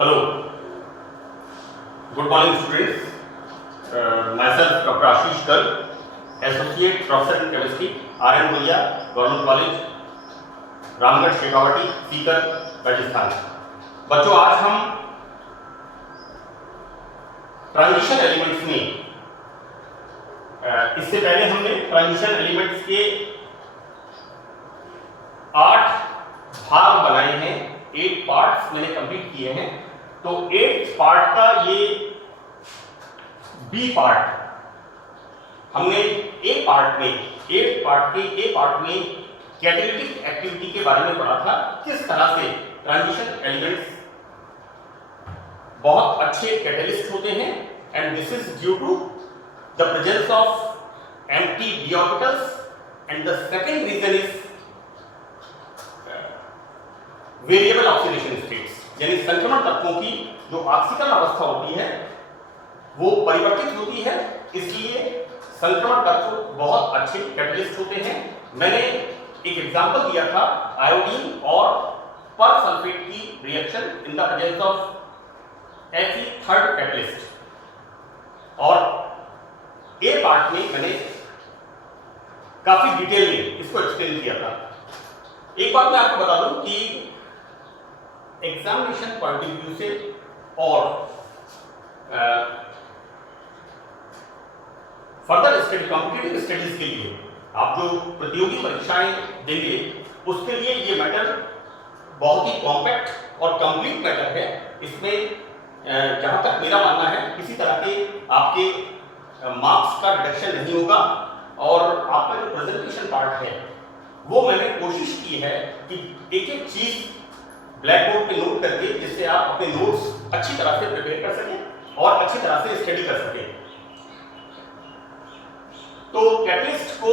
Hello, good morning students. Myself Dr. Ashish Garg, Associate Professor in Chemistry, R.N. Bhuiya, Government College, Ramgarh Shekhawati, Sikar, Rajasthan. बच्चों, आज हम transition elements में इससे पहले हमने ट्रांजिशन एलिमेंट्स के 8 भाग बनाए हैं, 8 पार्ट्स मैंने कंप्लीट किए हैं। तो 8th पार्ट का ये बी पार्ट हमने ए पार्ट में 8th पार्ट के ए पार्ट में कैटालिटिक एक्टिविटी के बारे में पढ़ा था। किस तरह से ट्रांजिशन एलिमेंट्स बहुत अच्छे कैटलिस्ट होते हैं and this is due to the presence of empty d orbitals and the second reason is variable oxidation states, यानी संक्रमण तत्वों की जो ऑक्सीकरण अवस्था होती है वो परिवर्तित होती है, इसलिए संक्रमण तत्व बहुत अच्छे कैटलिस्ट होते हैं। मैंने एक एग्जांपल दिया था आयोडीन और पर सल्फेट की reaction in the presence of Fe third catalyst, और ए पार्ट में मैंने काफी डिटेल में इसको एक्सप्लेन किया था। एक बात मैं आपको बता दूं कि एग्जामिनेशन पॉइंट ऑफ व्यू से और फर्दर स्टडी कॉम्पिटिटिव स्टडीज के लिए आप जो प्रतियोगी परीक्षाएं देंगे उसके लिए ये मैटर बहुत ही कॉम्पैक्ट और कंप्लीट मैटर है। इसमें जहां तक मेरा मानना है किसी तरह के आपके मार्क्स का रिडक्शन नहीं होगा, और आपका जो प्रेजेंटेशन पार्ट है वो मैंने कोशिश की है कि एक एक चीज ब्लैक बोर्ड पे नोट करके जिससे आप अपने नोट्स अच्छी तरह से प्रिपेयर कर सकें और अच्छी तरह से स्टडी कर सकें। तो कैटलिस्ट को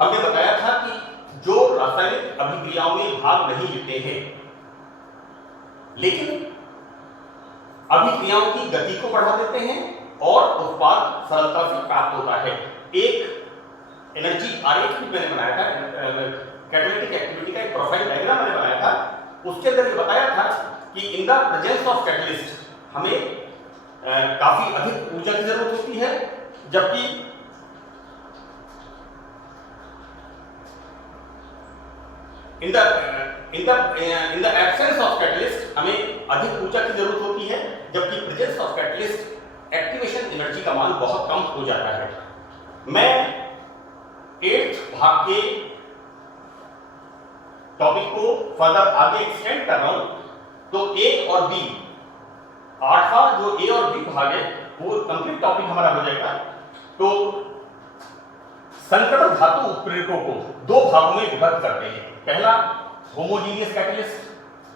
हमने बताया था कि जो रासायनिक अभिक्रियाओं में भाग नहीं लेते हैं लेकिन अभिक्रियाओं की गति को बढ़ा देते हैं और उत्पाद सरलता से प्राप्त होता है। एक एनर्जी आरेख भी मैंने बनाया था, कैटालिटिक एक्टिविटी का एक प्रोफाइल डायग्राम मैंने बनाया था, उसके अंदर ये बताया था कि इन द प्रेजेंस ऑफ कैटलिस्ट हमें काफी अधिक ऊर्जा की जरूरत होती है, जबकि in the absence of catalyst हमें अधिक ऊर्जा की जरूरत होती है, जबकि presence of catalyst activation energy का मान बहुत कम हो जाता है। मैं 8th भाग के टॉपिक को फर्दर आगे एक्सटेंड कर रहा हूं, तो ए और बी 8वां जो ए और बी भाग है वो कंप्लीट टॉपिक हमारा हो जाएगा। तो संक्रमण धातु उत्प्रेरकों को 2 भागों में विभक्त करते हैं। पहला होमोजीनियस कैटलिस्ट।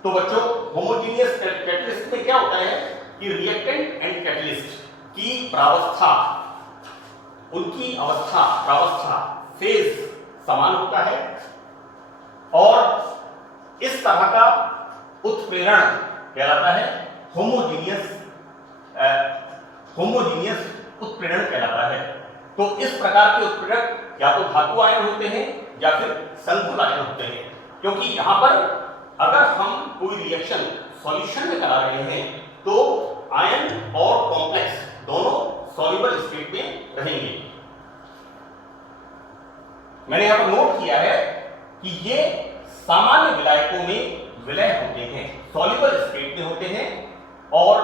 तो बच्चों, होमोजीनियस कैटलिस्ट में क्या होता है कि रिएक्टेंट एंड कैटलिस्ट की प्रावस्था, उनकी अवस्था, प्रावस्था, फेज समान होता है और इस तरह का उत्प्रेरण कहलाता है होमोजीनियस उत्प्रेरण कहलाता है। तो इस प्रकार के उत्प्रेरक या तो धातु आयन होते हैं या फिर संकुल आयन होते हैं, क्योंकि यहां पर अगर हम कोई रिएक्शन सॉल्यूशन में करा रहे हैं तो आयन और कॉम्प्लेक्स दोनों सॉल्युबल स्टेट में रहेंगे। मैंने यहां पर नोट किया है कि ये सामान्य विलायकों में विलय होते हैं, सॉल्युबल स्टेट में होते हैं। और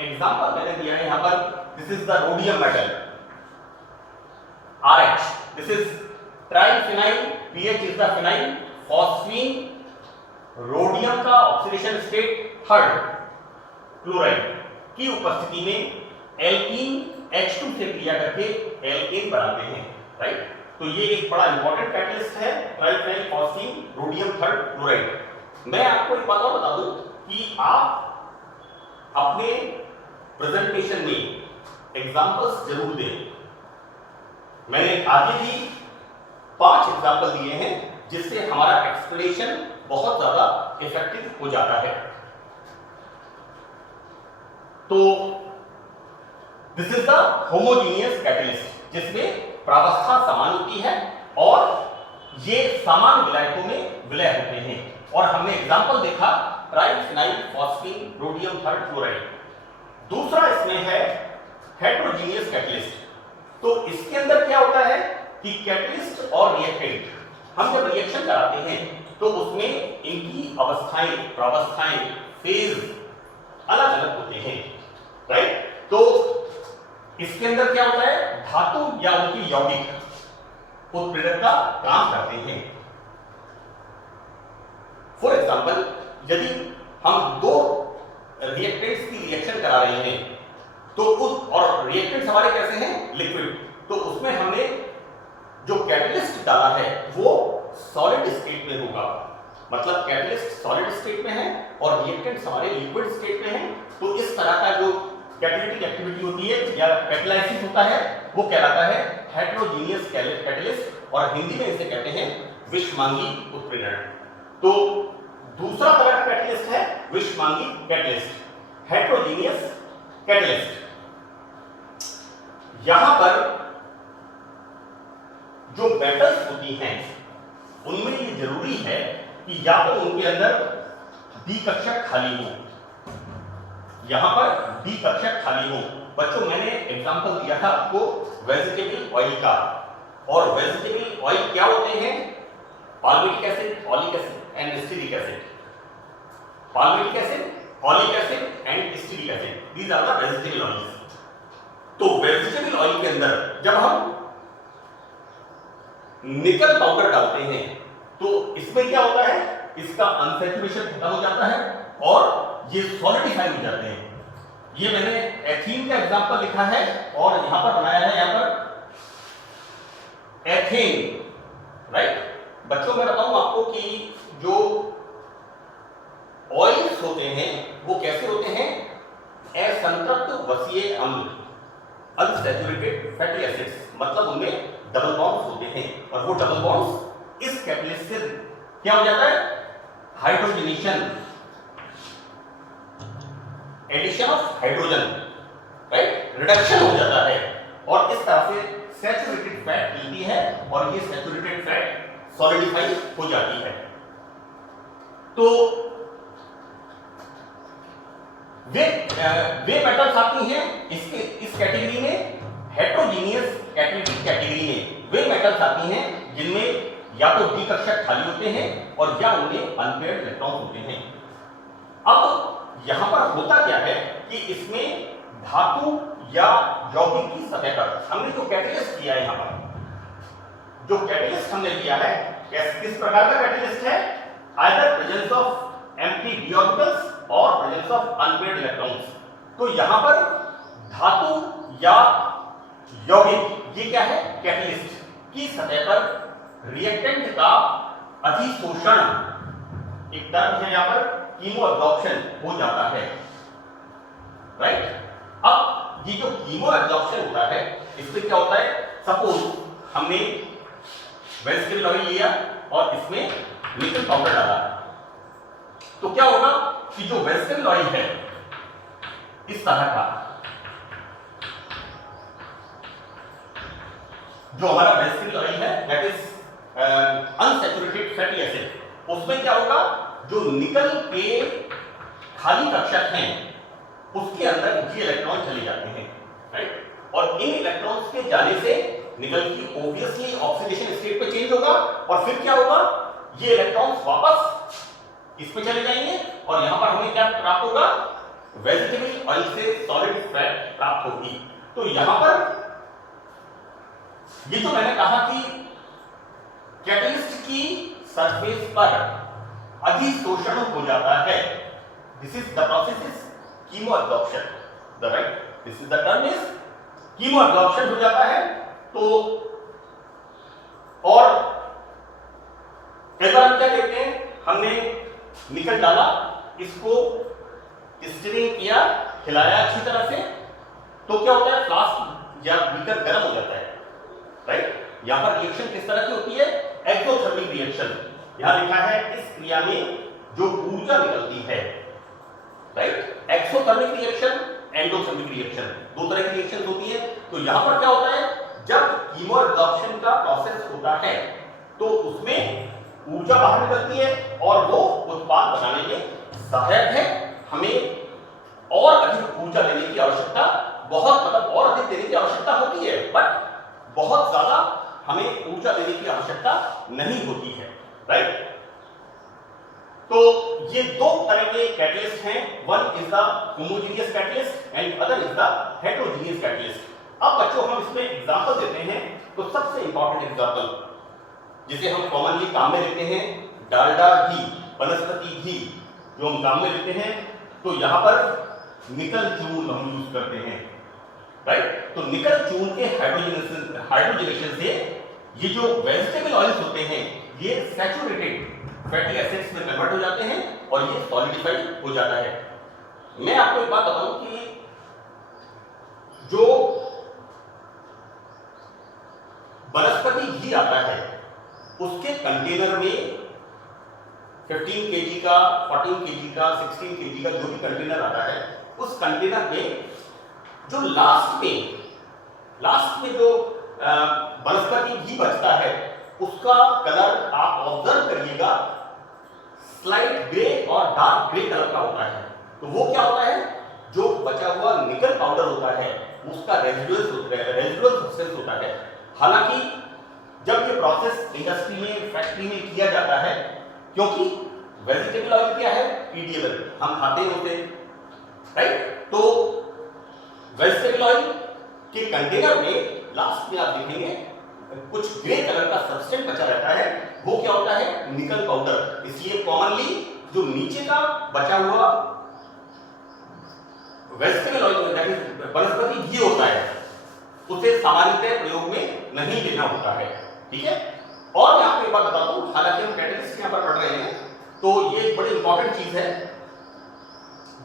एग्जांपल मैंने दिया है यहां पर, this is the rhodium metal RH, this is triphenyl, pH is the phenyl, phosphine rhodium का ऑक्सीडेशन स्टेट थर्ड क्लोराइड की उपस्थिति में एल्कीन H2 से क्रिया करके एल्केन बनाते हैं, राइट। तो ये एक बड़ा इंपॉर्टेंट कैटलिस्ट है, triphenyl phosphine rhodium third chloride. मैं आपको एक बात और बता दूं कि आप अपने प्रेजेंटेशन में एग्जांपल्स जरूर दें। मैंने आगे भी 5 एग्जांपल दिए हैं जिससे हमारा एक्सप्लेनेशन बहुत ज्यादा इफेक्टिव हो जाता है। तो this is the homogeneous catalyst जिसमें प्रावस्था समान होती है और ये समान विलायकों में विलय होते हैं। और हमने एग्जांपल देखा triphenyl phosphine rhodium third chloride. दूसरा इसमें है हेटेरोजीनियस कैटलिस्ट। तो इसके अंदर क्या होता है कि कैटलिस्ट और रिएक्टेंट हम जब रिएक्शन कराते हैं तो उसमें इनकी अवस्थाएं, प्रावस्थाएं, फेज अलग अलग होते हैं, राइट। तो इसके अंदर क्या होता है, धातु या उनकी यौगिक उत्प्रेरक का काम करते हैं। फॉर एग्जाम्पल, यदि हम दो रिएक्टेंट्स की रिएक्शन करा रहे हैं तो उस, और रिएक्टेंट्स हमारे कैसे हैं, लिक्विड, तो उसमें हमने जो कैटलिस्ट डाला है वो सॉलिड स्टेट में होगा। मतलब कैटलिस्ट सॉलिड स्टेट में है और रिएक्टेंट्स हमारे लिक्विड स्टेट में है। तो इस तरह का जो कैटालिटिक एक्टिविटी होती है या कैटालाइसिस होता है वो कहलाता है हेटेरोजीनियस कैटलिस्ट, और हिंदी में इसे कहते हैं विषमांगी उत्प्रेरण। तो दूसरा तरह का कैटलिस्ट है विषमांगी कैटलिस्ट, हेटेरोजीनियस कैटलिस्ट। यहां पर जो मेटल्स होती हैं उनमें ये जरूरी है कि या तो उनके अंदर डी कक्षक खाली हो, यहां पर डी कक्षक खाली हो। बच्चों, मैंने एग्जांपल दिया था आपको वेजिटेबल ऑयल का, और वेजिटेबल ऑयल क्या होते हैं, palmitic acid, oleic acid and stearic acid. Palmitic acid, oleic acid and stearic acid, these are the vegetable oils. तो वेजिटेबल ऑयल के अंदर जब हम निकल पाउडर डालते हैं तो इसमें क्या होता है, इसका अनसैचुरेशन खत्म हो जाता है और ये सॉलिडिफाई हो जाते हैं। ये मैंने एथीन का एग्जांपल लिखा है और यहां पर बनाया है, यहां पर एथेन, राइट। बच्चों, मैं बताऊं आपको कि जो ऑयल्स होते हैं वो कैसे होते हैं, असंतृप्त वसीय अम्ल, अनसैचुरेटेड फैटी एसिड्स, मतलब उनमें डबल बॉन्ड्स होते हैं, और वो डबल बॉन्ड्स इस कैटलिस्ट से क्या हो जाता है, hydrogenation, addition of hydrogen, right, reduction हो जाता है, और इस तरह से सैचुरेटेड फैट मिलती है और ये सैचुरेटेड फैट सॉलिडिफाई हो जाती है। तो वे मेटल्स आती हैं इस कैटेगरी में, हेटेरोजीनियस कैटेगरी में वे मेटल्स आती हैं जिनमें या तो डी कक्षक खाली होते हैं और या उनमें अनपेयर्ड इलेक्ट्रॉन्स होते हैं। अब यहां पर होता क्या है कि इसमें धातु या यौगिक की सतह पर हमने जो कैटलिस्ट किया है, यहां पर जो कैटलिस्ट हमने लिया है, किस प्रकार का कैटलिस्ट है, either presence of empty D orbitals और प्रेजेंस ऑफ अनपेयर्ड इलेक्ट्रॉन्स। तो यहां पर धातु या यौगिक, ये क्या है, कैटलिस्ट की सतह पर रिएक्टेंट का अधिशोषण, एक टर्म है यहां पर कीमो एब्जॉर्प्शन, हो जाता है, राइट। अब ये जो कीमो एब्जॉर्प्शन होता है इसमें क्या होता है, सपोज हमने वेजिटेबल ऑयल लिया और इसमें निकल पाउडर डाला, तो क्या होगा कि जो वेजिटेबल ऑयल है इस तरह का, जो हमारा वेजिटेबल ऑयल है that is unsaturated fatty acid, उसमें क्या होगा, जो निकल के खाली कक्षक हैं उसके अंदर ये इलेक्ट्रॉन चले जाते हैं, राइट। और इन इलेक्ट्रॉन्स के जाने से निकल की ऑब्वियसली ऑक्सीडेशन स्टेट पे चेंज होगा, और फिर क्या होगा, ये इलेक्ट्रॉन्स वापस इसमें चले जाएंगे और यहां पर हमें क्या प्राप्त होगा, वेजिटेबल ऑयल से सॉलिड फैट प्राप्त होगी। तो यहां पर ये जो मैंने कहा कि कैटलिस्ट की सरफेस पर अधिशोषण हो जाता है, this is the process is chemo absorption, the right, this is the term is chemo absorption हो जाता है। तो और एक बार हम क्या देखते हैं, हमने निकल डाला, इसको स्टीरिंग किया, हिलाया अच्छी तरह से, तो क्या होता है, फ्लास्क या बीकर गर्म हो जाता है, राइट। यहां पर रिएक्शन किस तरह की होती है, एक्सोथर्मिक रिएक्शन, यहां लिखा है इस क्रिया में जो ऊर्जा निकलती है, right. Exothermic reaction, endothermic reaction, दो तरह की रिएक्शन होती है। तो यहां पर क्या होता है, जब कीमो एब्जॉर्प्शन का प्रोसेस होता है तो उसमें ऊर्जा बाहर निकलती है और वो उत्पाद बनाने में सहायक है, हमें और अधिक ऊर्जा देने की आवश्यकता, बहुत मतलब और अधिक देने की आवश्यकता होती है, बट बहुत ज्यादा हमें ऊर्जा देने की आवश्यकता नहीं होती है, राइट। तो ये दो तरह के कैटलिस्ट हैं, one is the homogeneous catalyst and other is the heterogeneous catalyst. अब बच्चों हम इसमें एग्जांपल देते हैं, तो सबसे इंपॉर्टेंट एग्जांपल जिसे हम कॉमनली काम में लेते हैं, डालडा घी, वनस्पति घी जो हम काम में लेते हैं, तो यहां पर निकल चून हम यूज करते हैं, राइट। तो निकल चून के हाइड्रोजनेशन से ये जो वेजिटेबल ऑयल्स होते हैं ये सैचुरेटेड फैटी एसिड्स में कन्वर्ट हो जाते हैं और ये सॉलिडिफाइड हो जाता है। मैं आपको एक बात बताऊं कि जो वनस्पति घी आता है उसके कंटेनर में 15 केजी का, 14 केजी का, 16 केजी का जो भी कंटेनर आता है, उस कंटेनर में जो लास्ट में जो वनस्पति घी बचता है उसका कलर आप ऑब्जर्व करिएगा, स्लाइट ग्रे और डार्क ग्रे कलर का होता है। तो वो क्या होता है, जो बचा हुआ निकल पाउडर होता है उसका रेजिडुअल सब्सटेंस होता है। हालांकि जब ये प्रोसेस इंडस्ट्री में, फैक्ट्री में किया जाता है, क्योंकि वेजिटेबल ऑयल क्या है, ईडिएबल, हम खाते हैं उसे, राइट। तो वेजिटेबल ऑयल के कंटेनर में लास्ट में आप देखेंगे कुछ ग्रे कलर का सब्सटेंस बचा रहता है, वो क्या होता है, निकल पाउडर। इसलिए कॉमनली जो नीचे का बचा हुआ वेजिटेबल ऑयल वनस्पति घी होता है उसे सामान्यतः प्रयोग में नहीं लेना होता है, ठीक है। और मैं आपको एक बात बता दूं, हालांकि हम कैटलिस्ट यहां पर पढ़ रहे हैं, तो ये एक बड़ी इंपॉर्टेंट चीज है,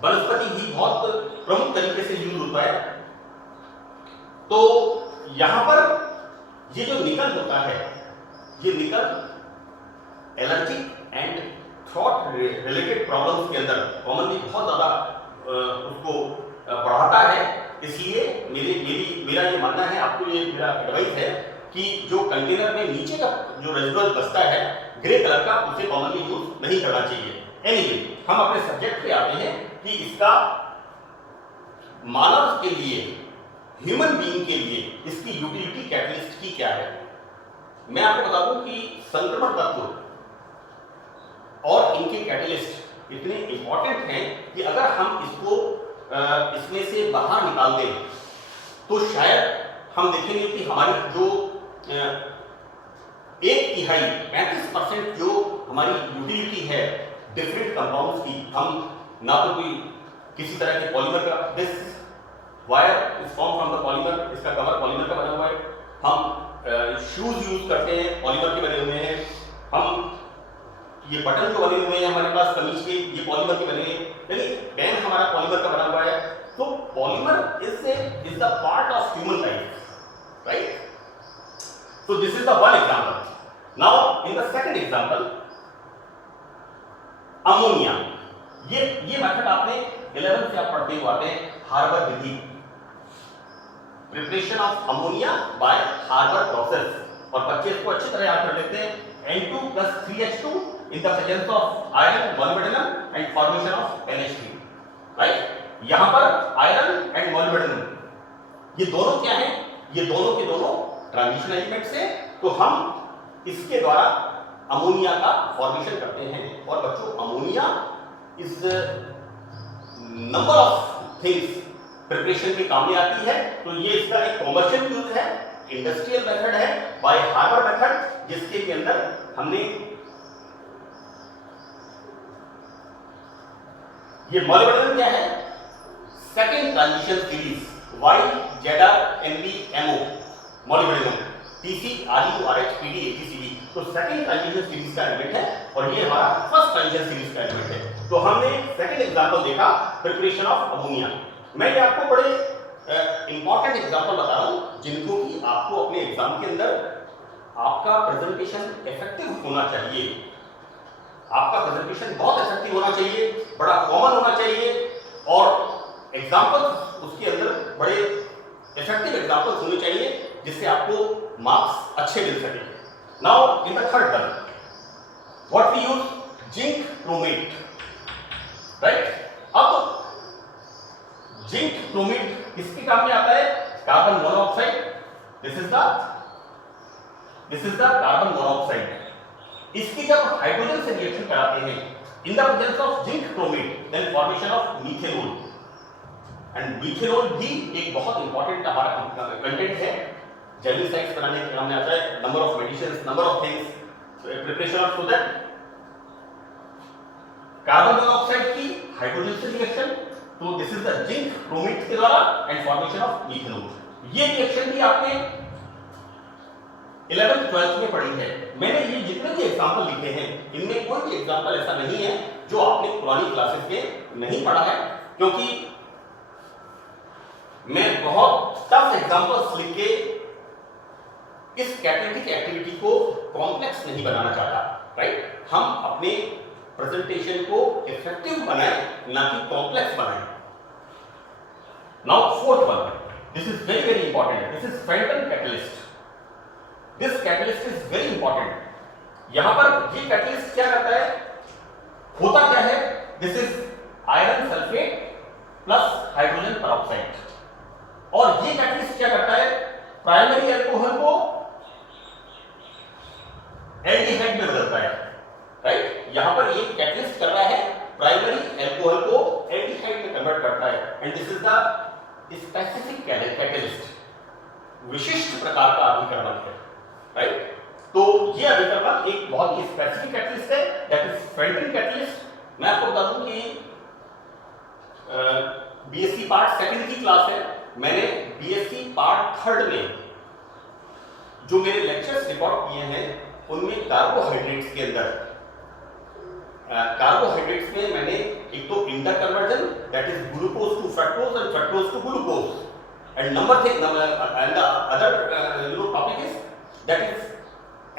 वनस्पति घी बहुत प्रमुख तरीके से यूज होता है। तो यहां पर ये जो निकल होता है, ये निकल allergic and throat related problems के अंदर कॉमनली बहुत ज्यादा उसको बढ़ाता है। इसलिए मेरा ये मानना है, आपको ये मेरा एडवाइस है कि जो कंटेनर में नीचे का जो रेजिडुअल बचता है ग्रे कलर का, उसे कॉमनली यूज नहीं करना चाहिए। एनीवे, हम अपने सब्जेक्ट पे आते हैं कि इसका मानव के लिए, ह्यूमन बीइंग के लिए इसकी यूटिलिटी कैटलिस्ट की क्या है। मैं आपको बता दूं कि संक्रमण तत्व और इनके कैटलिस्ट इतने इंपॉर्टेंट हैं कि अगर हम इसको इसमें से बाहर निकाल दें तो शायद हम देखेंगे कि हमारी जो 1/3 35% जो हमारी यूटिलिटी है डिफरेंट कंपाउंड्स की, हम ना तो कोई किसी तरह के पॉलीमर का, this wire is form from the polymer, इसका कवर पॉलीमर का बना हुआ है, हम शूज यूज करते हैं पॉलीमर के बने हुए हैं, हम ये बटन जो बने हुए हैं हमारे पास कमीज के, ये पॉलीमर के बने हैं, यानी पेन हमारा पॉलीमर का बना हुआ है। तो polymer is the part of human life, right. So this is the one example. Now in the second example, ammonia. ये मेथड आपने 11th से आप पढ़ते हुए आते हैं, हार्बर विधि, preparation of ammonia by Haber process, और बच्चे इसको अच्छी तरह याद कर लेते हैं, N2+3H2 in the presence of iron, molybdenum and formation of NH3, right? यहां पर आयरन एंड मोलिब्डेनम ये दोनों क्या हैं, ये दोनों के दोनों ट्रांजिशन एलिमेंट्स हैं। तो हम इसके द्वारा अमोनिया का फॉर्मेशन करते हैं। और बच्चों, ammonia is number of things preparation के काम में आती है। तो ये इसका एक कॉमर्शियल यूज है, इंडस्ट्रियल मेथड है, बाय हार्बर मेथड, जिसके के अंदर हमने ये मॉलिब्डेनम क्या है, second transition series YZRNBMO molybdenum TCRURHPDAGCD, तो सेकेंड ट्रांजिशन सीरीज का एलिमेंट है और ये हमारा फर्स्ट ट्रांजिशन सीरीज का एलिमेंट है। तो हमने सेकेंड एग्जांपल देखा प्रिपरेशन ऑफ अमोनिया। मैं ये आपको बड़े इंपॉर्टेंट एग्जांपल बता रहा हूं जिनको कि आपको अपने एग्जाम के अंदर आपका प्रेजेंटेशन इफेक्टिव होना चाहिए, आपका प्रेजेंटेशन बहुत इफेक्टिव होना चाहिए, बड़ा कॉमन होना चाहिए और एग्जांपल्स उसके अंदर बड़े इफेक्टिव एग्जांपल्स होने चाहिए जिससे आपको मार्क्स अच्छे मिल सके। Now in the third one what we use, zinc chromate. Right. अब जिंक क्रोमेट किसके काम में आता है? Carbon monoxide. This is the carbon monoxide. इसकी जब हाइड्रोजन से रिएक्शन कराते हैं in the presence of zinc chromate, then formation of methanol. And methanol भी एक बहुत इंपॉर्टेंट हमारा कंटेंट है, जर्मिसाइड्स बनाने के काम में आता है, number of medicines, number of things, preparation of so that carbon monoxide की हाइड्रोजन से रिएक्शन, तो this is the zinc chromate के द्वारा एंड फॉर्मेशन ऑफ मीथेनॉल। ये रिएक्शन भी आपने 11th 12th में पढ़ी है। मैंने ये जितने भी एग्जांपल लिखे हैं इनमें कोई भी एग्जांपल ऐसा नहीं है जो आपने पुरानी क्लासेस में नहीं पढ़ा है, क्योंकि मैं बहुत टफ एग्जांपल्स लिख के इस कैटालिटिक एक्टिविटी को कॉम्प्लेक्स नहीं बनाना चाहता, राइट। हम अपने प्रेजेंटेशन को इफेक्टिव बनाएं, ना कि कॉम्प्लेक्स बनाएं। Now fourth one, this is very very important, this is Fenton catalyst. This catalyst is very important. यहां पर ये कैटलिस्ट क्या करता है, होता क्या है, this is iron sulphate plus hydrogen peroxide. और ये कैटलिस्ट क्या करता है, प्राइमरी अल्कोहल को एल्डिहाइड में बदलता है, राइट। यहां पर ये कैटलिस्ट कर रहा है, प्राइमरी अल्कोहल को एल्डिहाइड में कन्वर्ट करता है। And this is the specific catalyst, विशिष्ट प्रकार का अभिकर्मक है, राइट। तो ये अभिकर्मक एक बहुत ही स्पेसिफिक कैटलिस्ट है, दैट इज फेंटन कैटलिस्ट। मैं आपको बता दूं कि बीएससी पार्ट सेकंड की क्लास है, मैंने बीएससी पार्ट थर्ड में जो मेरे लेक्चर्स रिकॉर्ड किए हैं उनमें कार्बोहाइड्रेट्स के अंदर कार्बोहाइड्रेट्स में मैंने एक तो inter conversion, that is glucose to fructose and fructose to glucose, and number thing and the other topic is that is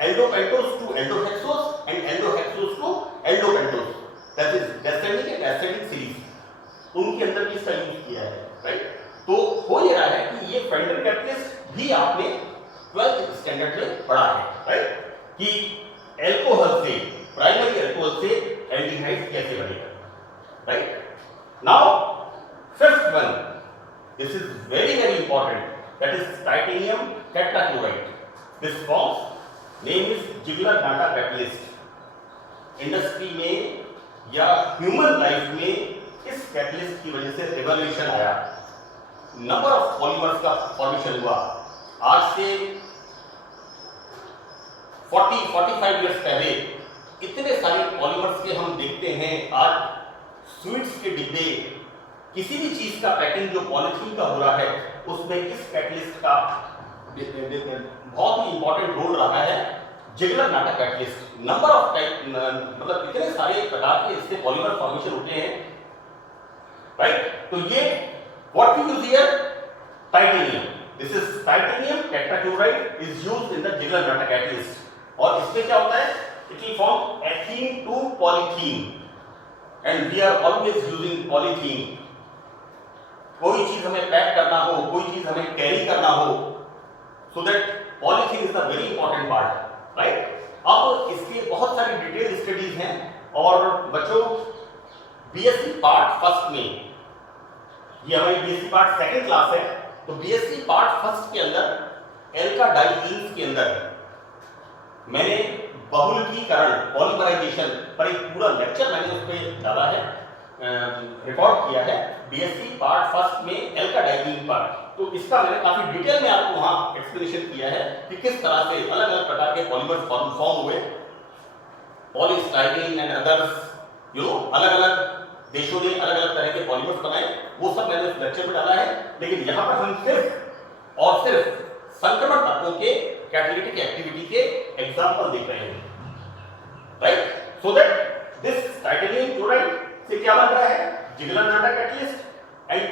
aldopentose to aldohexose and aldohexose to aldopentose, that is descending and acidic series, उनके अंदर भी इसका use किया है, right. तो हो ये रहा है कि ये फेंटन कैटलिस्ट भी आपने 12th स्टैंडर्ड में पढ़ा है, राइट, कि अल्कोहल से, प्राइमरी अल्कोहल से एल्डिहाइड कैसे बनेगा, right. Now fifth one, this is very very important, that is titanium tetrachloride. This forms name is Ziegler Natta catalyst. Industry में या ह्यूमन लाइफ में इस कैटलिस्ट की वजह से रिवॉल्यूशन आया, नंबर ऑफ पॉलीमर्स का फॉर्मेशन हुआ। आज से 40-45 इयर्स पहले इतने सारे पॉलीमर्स के हम देखते हैं। आज स्वीट्स के डिब्बे, किसी भी चीज का पैकिंग जो पॉलिथीन का हो रहा है उसमें इस कैटलिस्ट का बहुत ही इंपॉर्टेंट रोल रहा है। जिगलर-नाटा कैटलिस्ट, नंबर ऑफ टाइप, मतलब इतने सारे प्रकार के इससे पॉलीमर फॉर्मेशन होते हैं, राइट। तो ये what we use here, titanium, this is titanium tetrachloride is used in the Ziegler Natta catalyst. और इसमें क्या होता है, it will form ethene to polythene and we are always using polythene. कोई चीज हमें पैक करना हो, कोई चीज हमें कैरी करना हो, so that polythene is the very important part, right. अब इसके बहुत सारी डिटेल स्टडीज हैं और बच्चों बीएससी पार्ट फर्स्ट में, ये हमारी बीएससी पार्ट सेकंड क्लास है, तो बीएससी पार्ट फर्स्ट के अंदर एल्काडाइईन्स के अंदर मैंने बहुलकीकरण, पॉलीमराइजेशन पर एक पूरा लेक्चर मैंने उस पर डाला है, रिकॉर्ड किया है बीएससी पार्ट फर्स्ट में एल्काडाइईन पर। तो इसका मैंने काफी डिटेल में आपको वहां एक्सप्लेनेशन किया है कि किस तरह से अलग अलग प्रकार के पॉलीमर फॉर्म हुए, पॉलीस्टाइरीन एंड अदर्स, अलग अलग देशों ने अलग अलग तरह के पॉलीमर्स बनाए, वो सब मैंने उस लेक्चर में डाला है। लेकिन यहाँ पर हम सिर्फ और सिर्फ संक्रमण तत्वों के कैटालिटिक एक्टिविटी के एग्जांपल देख रहे हैं, right. So that this titanium chloride से क्या बन रहा है, जिगलर-नाटा कैटलिस्ट, एंड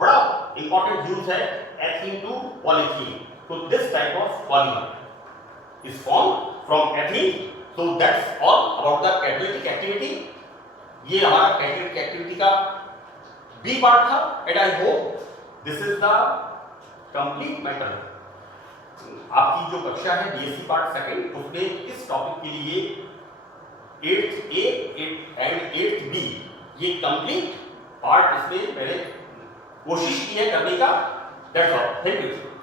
बड़ा इंपॉर्टेंट यूज है एथीन टू पॉलीथीन। तो this type of polymer is formed from ethene. So that's all about the catalytic activity. ये हमारा कैटालिटिक एक्टिविटी का बी पार्ट था, and I hope this is the complete matter. आपकी जो कक्षा है बीएससी पार्ट सेकंड, उसमें इस टॉपिक के लिए 8th A and 8th B ये कंप्लीट पार्ट इसमें मैंने कोशिश की है करने का। That's all, thank you.